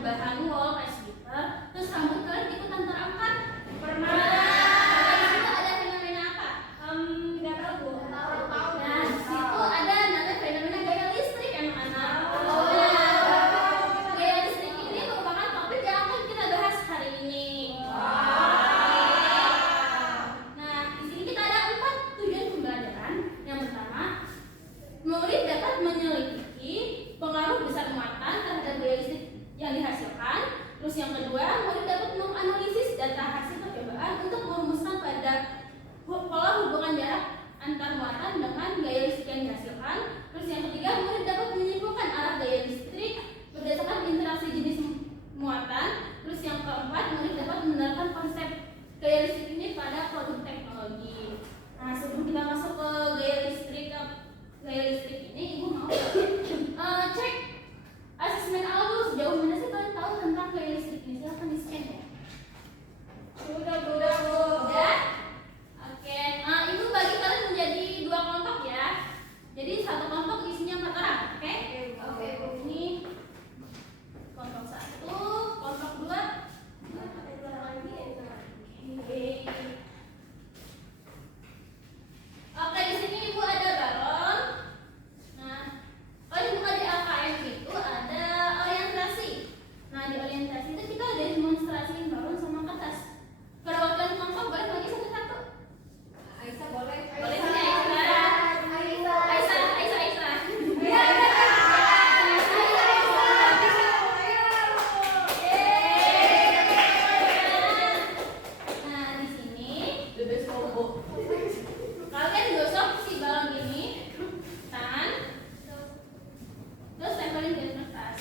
bahan wall kayak sweater, terus rambut kalian ikutan terangkat? Pernah. Itu ada fenomena apa? Tidak tahu Bu. Nah, di situ ada namanya fenomena gaya listrik anak-anak. Gaya listrik ini merupakan topik yang akan kita bahas hari ini. Nah, di sini kita ada 4 tujuan pembelajaran. Yang pertama, murid dapat menyelidiki pengaruh besar muatan terhadap gaya listrik yang dihasilkan. Terus yang kedua, murid dapat menganalisis data hasil percobaan untuk merumuskan pada pola hubungan jarak antar muatan dengan gaya listrik yang dihasilkan. Terus yang ketiga, murid dapat menyimpulkan arah gaya listrik berdasarkan interaksi jenis muatan. Terus yang keempat, murid dapat menerapkan konsep gaya listrik ini pada produk teknologi. Nah, sebelum kita masuk ke gaya listrik ini, Ibu mau cek asesmen awal dulu, sejauh mana sih kalian tahu tentang gaya listrik ini? Silahkan di scan ya. Sudah Bu. Udah? Oke, Ibu bagi kalian menjadi 2 kelompok ya. Jadi satu kelompok isinya 4 orang, oke? Oke, Bu. Ini kelompok 1, kelompok 2. Oke, di sini Ibu ada balon. Nah, kalau Ibu di LKM itu ada orientasi. Nah, di orientasi itu kita ada demonstrasiin balon sama kertas. Perwakilan kelompok boleh bagi satu-satu. Aisyah boleh. Boleh sini Aisyah. Nah, di sini kalian gosok si balon ini, terus tempelin di kertas.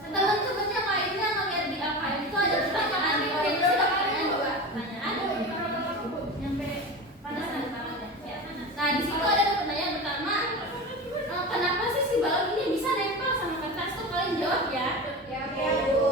Teman-teman yang lainnya ngeliat di AKM itu ada pertanyaan di orientasi, ada pertanyaan 2 pertanyaan. Nyampe panasan tangannya. Ya. Nah, di situ ada pertanyaan pertama. Kenapa sih si balon ini bisa nempel sama kertas? Tuh kalian jawab ya. Ya, Bu.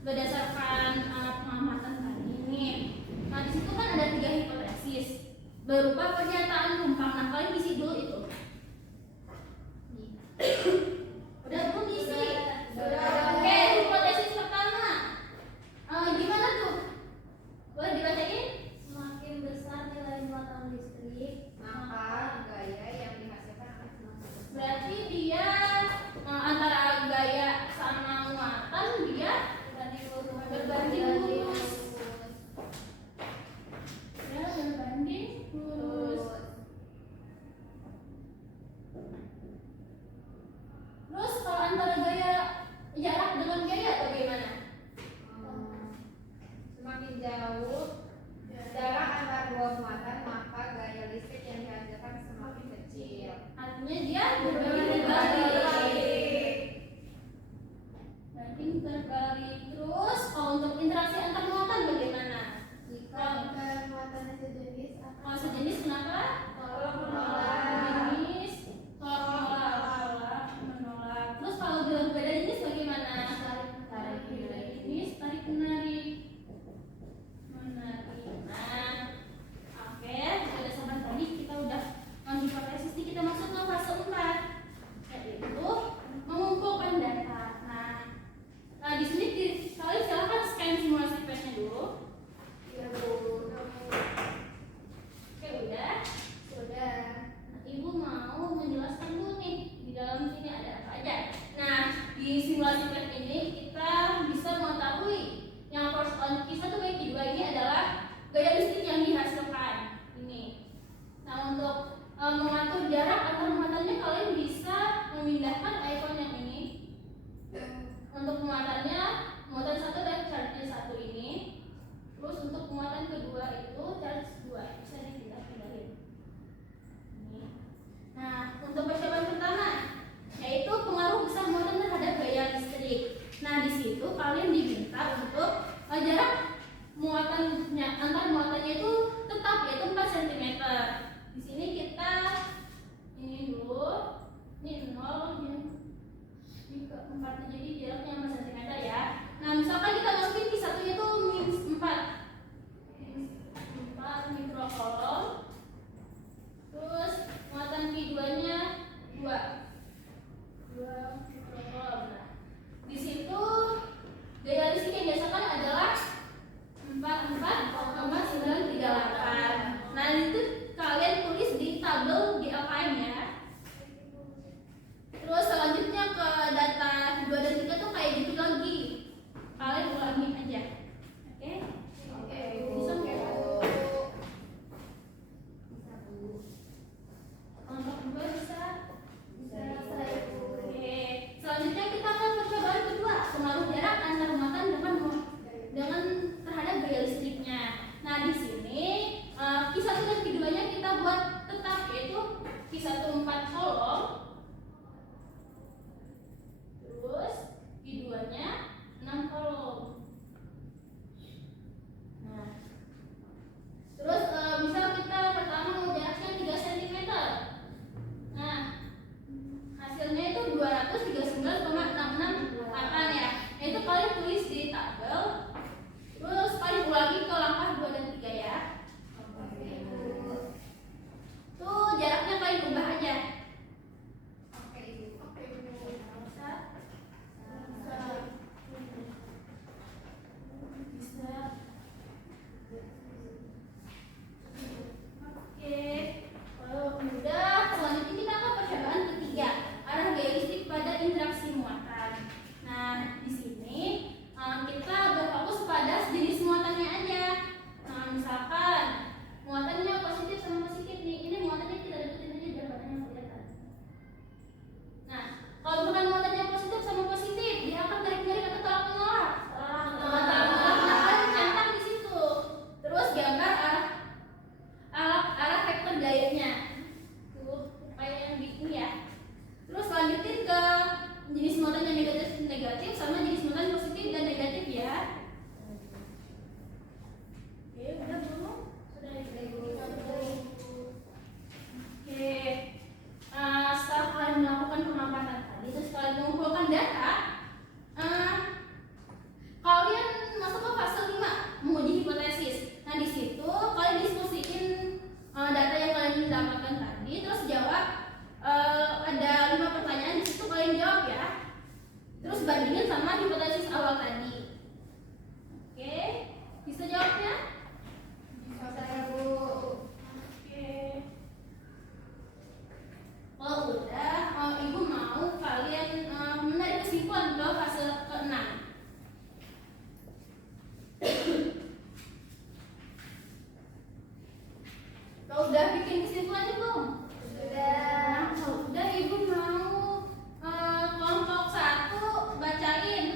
Berdasarkan pengamatan tadi ini, nah di situ kan ada 3 hipotesis berupa pernyataan numpang. Nah, kalian isi dulu itu. Udah belum isi? Oke, hipotesis pertama. Gimana tuh? Boleh dibacain? Semakin besar nilai muatan listrik, Maka gaya yang dihasilkan akan semakin besar. Berarti dia di simulasi PET ini kita bisa mengetahui yang force on Q1 dan Q2 ini adalah gaya listrik yang dihasilkan ini. Nah, untuk mengatur jarak antar muatannya kalian bisa memindahkan icon yang ini. Untuk muatannya, muatan 1 dan charge 1 ini. Terus untuk muatan kedua itu charge 2 bisa dipindah-pindahin. Ini. Nah, untuk percobaan pertama yaitu pengaruh besar muatan terhadap gaya listrik. Nah, di situ kalian diminta untuk jarak muatannya antar muatannya itu tetap yaitu 4 cm. Di sini kita ini dulu, ini 0, ini ke 4, jadi jaraknya 4 cm ya. Nah, misalkan kita masukin Q1 itu -4 mikrocoulomb, terus muatan Q2 nya 2 mikrocoulomb. Nah, di situ gaya listrik yang dihasilkan adalah 44,938. Nah, itu kalian tulis di tabel di LKM ya. Terus selanjutnya ke data 2 dan 3 tuh kayak gitu lagi. Kalian ulangi aja. Oke? Oke. Bisa nggak? Untuk 2 bisa? Bisa. Oke. Selanjutnya kita ke percobaan kedua, pengaruh jarak antar muatan dengan terhadap gaya listriknya. Nah, di sini Q1 dan Q2 nya kita buat tetap yaitu Q1 4 coulomb, terus Q2 nya 6 coulomb. Nah, terus misal kita pertama mau jaraknya 3 cm. Nah, hasilnya itu 239,668 ya. Itu kalian tulis di tabel. Terus kalian ulangi ke langkah 2 dan 3 ya. Tuh jaraknya kalian ubah aja. Bisa. Oke. Kalau udah, selanjutnya kita ke percobaan ketiga, arah gaya listrik pada interaksi muatan. Nah, di sini kita berfokus pada jenis muatannya aja. Nah, misalkan muatannya positif sama positif nih, ini muatannya kita deketin aja biar badannya kelihatan. Nah, kalau bukan muatannya positif sama positif, dia akan tarik-tarik atau tolak menolak. Tolak menolak, nah kalian centang di situ. Terus gambar arah vektor gayanya. Tuh, kayak yang di ini ya. Terus lanjutin ke jenis muatan yang negatif sama jenis muatan positif dan negatif ya. Oke, udah belum? Sudah Oke. Setelah kalian melakukan pemaparan tadi, terus kalian mengumpulkan data, kalian masuk ke fase 5, menguji hipotesis. Nah, di situ kalian diskusiin data yang kalian dapatkan tadi, terus jawab. Ada 5 pertanyaan, di situ kalian jawab ya. Terus bandingin sama hipotesis awal tadi. Oke, bisa jawabnya? Bisa, Bu. Oke. Kalau udah, Ibu mau kalian menarik kesimpulan ke fase ke-6. Kalau udah bikin kesimpulannya belum? Sudah. Nah, udah Ibu mau kelompok 1 bacain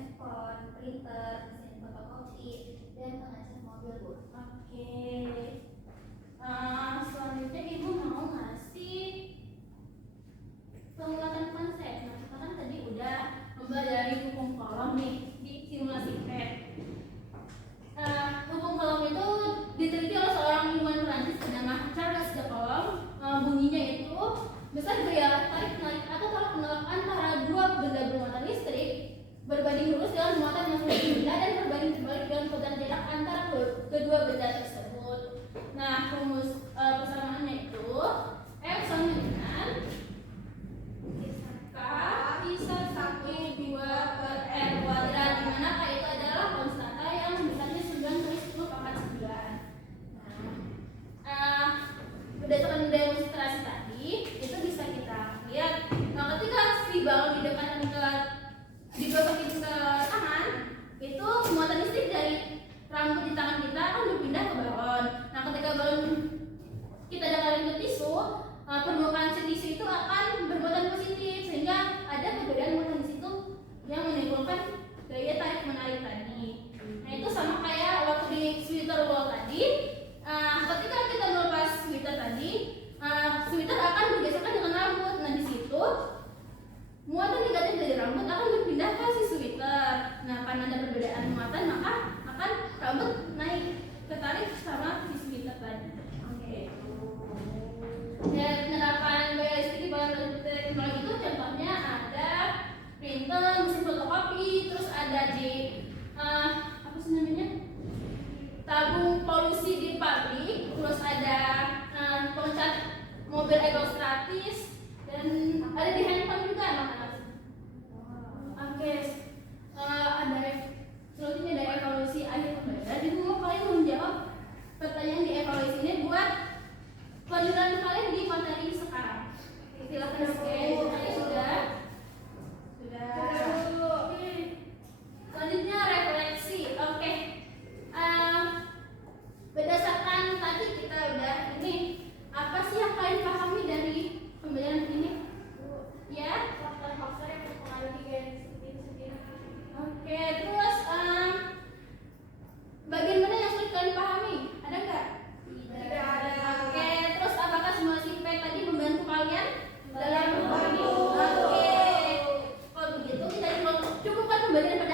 handphone, printer, mesin fotokopi, dan pengecat mobil, Bu. Oke. Selanjutnya ibu mau ngasih penguatan konsep. Nah, kita kan tadi udah mempelajari hukum kolom nih di simulasi PET. Hukum kolom itu diteliti oleh seorang ilmuwan Prancis bernama Charles de Coulomb. Bunyinya itu besar gaya tarik menarik atau tolak menolak antara dua benda bermuatan listrik berbanding lurus dengan muatan yang lebih rendah dan berbanding terbalik dengan kodrat jarak antara kedua benda tersebut. Nah, rumus persamaannya itu F sama dengan K bisa 1/2 per R kuadrat, di mana K itu adalah konstanta yang besarnya 9/10 pangkat 9. Nah, berdasarkan demonstrasi tadi itu bisa kita lihat. Nah, ketika si balon dibelokkan ke tangan, itu muatan listrik dari rambut di tangan kita akan berpindah ke balon. Nah, ketika balon kita dekatkan ke tisu, permukaan si tisu itu akan bermuatan positif, sehingga ada perbedaan muatan di situ yang menimbulkan gaya tarik menarik tadi. Nah, itu sama kayak waktu di sweater wall tadi. Ketika kita melepas sweater tadi, sweater akan bergesekan dengan rambut. Nah, di situ muatan negatif dari rambut akan berpindah ke si sweater. Nah, karena ada perbedaan muatan, maka akan rambut naik ketarik sama si sweater tadi. Oke. Dan penerapan gaya listrik di bahan teknologi itu contohnya ada printer, mesin fotokopi, terus ada di apa sih namanya? Tabung polusi di pabrik, terus ada pengecat mobil ekostratis, dan ada di handphone juga anak-anak. Oke, ada selanjutnya ada evaluasi akhir pembelajaran. Jadi mau kalian menjawab pertanyaan di evaluasi ini buat pelajaran kalian di materi sekarang. Silakan scan. Tadi sudah. Oke. Selanjutnya refleksi. Oke. Berdasarkan tadi kita udah ini, apa sih yang kalian pahami dari pembelajaran ini? Ya, Faktor-faktor yang mempengaruhi gaya listrik itu sendiri. oke. Terus bagian mana yang sulit kalian pahami? Ada nggak? Tidak ada. Oke. Terus apakah simulasi PET tadi membantu kalian dalam Membantu. Oke. Kalau begitu kita cukupkan pembelajaran